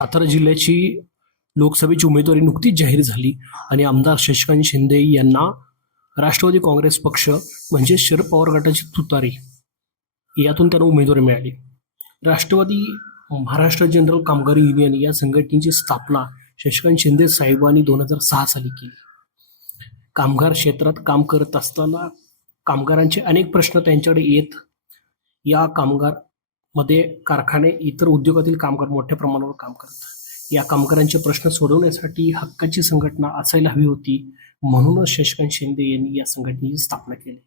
सातारा जिल्ह्याची लोकसभेची उमेदवारी नुकतीच जाहीर झाली आणि आमदार शशिकांत शिंदे यांना राष्ट्रवादी काँग्रेस पक्ष म्हणजे शरद पवार गटाची तुतारी यातून त्यांना उमेदवारी मिळाली. राष्ट्रवादी महाराष्ट्र जनरल कामगार युनियन या संघटनेची स्थापना शशिकांत शिंदे साहेबांनी दोन हजार सहा साली केली. कामगार क्षेत्रात काम करत असताना कामगारांचे अनेक प्रश्न त्यांच्याकडे येत. या कामगार मध्ये कारखाने इतर उद्योगातील कामगार मोठ्या प्रमाणावर काम करतात. या कामगारांचे प्रश्न सोडवण्यासाठी हक्काची संघटना असायला हवी होती म्हणूनच शशिकांत शिंदे यांनी या संघटनेची स्थापना केली.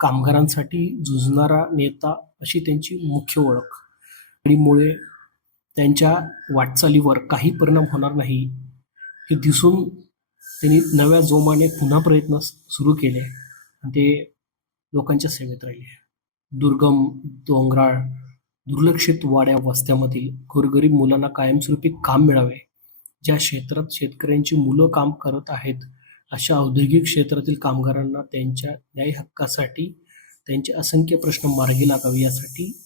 कामगारांसाठी झुजणारा नेता अशी त्यांची मुख्य ओळख. त्यामुळे मुळे त्यांच्या वाटचालीवर काही परिणाम होणार नाही हे दिसून त्यांनी नव्या जोमाने पुन्हा प्रयत्न सुरू केले आणि ते लोकांच्या सेवेत राहिले. दुर्गम डोंगराळ दुर्लक्षित वाड्या वस्त्यामधील गोरगरीब मुलांना कायमस्वरूपी काम मिळावे. ज्या क्षेत्रात शेतकऱ्यांची मुलं काम करत आहेत अशा औद्योगिक क्षेत्रातील कामगारांना त्यांच्या न्याय हक्कासाठी त्यांचे असंख्य प्रश्न मार्गी लागावे यासाठी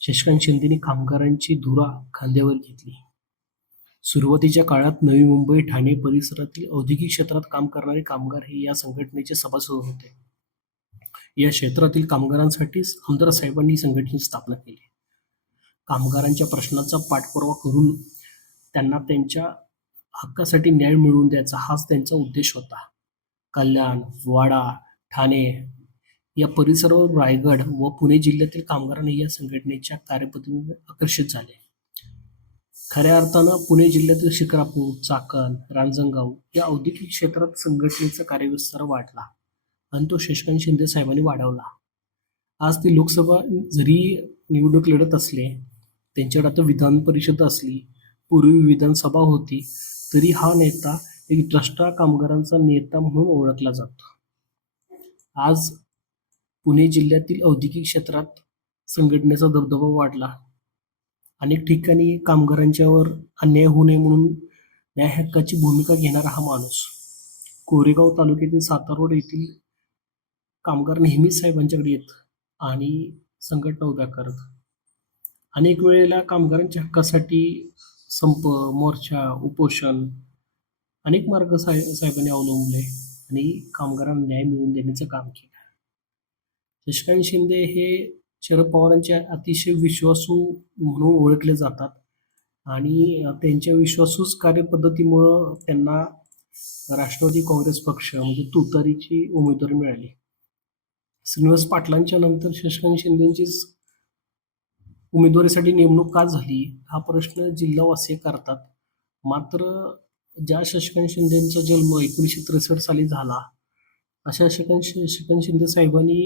शशिकांत शिंदेनी कामगारांची धुरा खांद्यावर घेतली. सुरुवातीच्या काळात नवी मुंबई ठाणे परिसरातील औद्योगिक क्षेत्रात काम करणारे कामगार हे या संघटनेचे सभासद होते. या क्षेत्रातील कामगारांसाठीच आमदार साहेबांनी संघटनेची स्थापना केली. कामगारांच्या प्रश्नांचा पाठपुरावा करून त्यांना त्यांच्या हक्कासाठी न्याय मिळवून द्यायचा हाच त्यांचा उद्देश होता. कल्याण वाडा ठाणे या परिसरावर रायगड व पुणे जिल्ह्यातील कामगारांनी या संघटनेच्या कार्यपद्धतीने आकर्षित झाले. खऱ्या अर्थानं पुणे जिल्ह्यातील शिक्रापूर चाकण रांजणगाव या औद्योगिक क्षेत्रात संघटनेचा कार्यविस्तार वाढला आणि तो शशिकांत शिंदे साहेबांनी वाढवला. आज ती लोकसभा जरी निवडणूक लढत असले त्यांच्याकडे आता विधान परिषद असली पूर्वी विधानसभा होती तरी हा नेता एक द्रष्टा कामगारांचा नेता म्हणून ओळखला जातो. आज पुणे जिल्ह्यातील औद्योगिक क्षेत्रात संघटनेचा दबदबा वाढला. अनेक ठिकाणी कामगारांच्यावर अन्याय होऊ नये म्हणून न्याय हक्काची भूमिका घेणारा हा माणूस. कोरेगाव तालुक्यातील सातारोड येथील कामगार नेहमीच साहेबांच्याकडे येत आणि संघटना उभ्या करत. अनेक वेळेला कामगारांच्या हक्कासाठी संप मोर्चा उपोषण अनेक मार्ग साहेब साहेबांनी अवलंबले आणि कामगारांना न्याय मिळवून देण्याचं काम केलं. शशिकांत शिंदे हे शरद पवारांचे अतिशय विश्वासू म्हणून ओळखले जातात आणि त्यांच्या विश्वासूच कार्यपद्धतीमुळं त्यांना राष्ट्रवादी काँग्रेस पक्ष म्हणजे तुतारीची उमेदवारी मिळाली. श्रीनिवास पाटलांच्या नंतर शशिकांत शिंदेचीच उमेदवारीसाठी नेमणूक का झाली? हा प्रश्न जिल्हावासी करतात. मात्र ज्या शशिकांत शिंदेचा जन्म एकोणीसशे त्रेसष्ट साली झाला अशा शशिकांत शशिकांत शिंदे साहेबांनी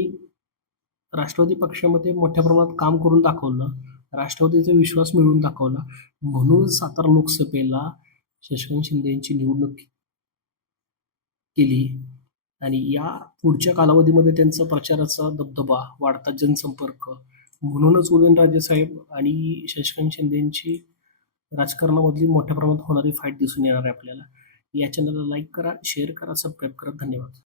राष्ट्रवादी पक्षामध्ये मोठ्या प्रमाणात काम करून दाखवलं राष्ट्रवादीचा विश्वास मिळवून दाखवला. म्हणून सातारा लोकसभेला शशिकांत शिंदे यांची निवडणूक केली आणि या पुढच्या कालावधीमध्ये त्यांचा प्रचाराचा दबदबा वाढता जनसंपर्क म्हणूनच उदयनराजे साहेब आणि शशिकांत शिंदेची राजकारणामधली मोठ्या प्रमाणात होणारी फाईट दिसून येणार आहे आपल्याला. या चॅनलला लाईक करा शेअर करा सबस्क्राईब करा. धन्यवाद.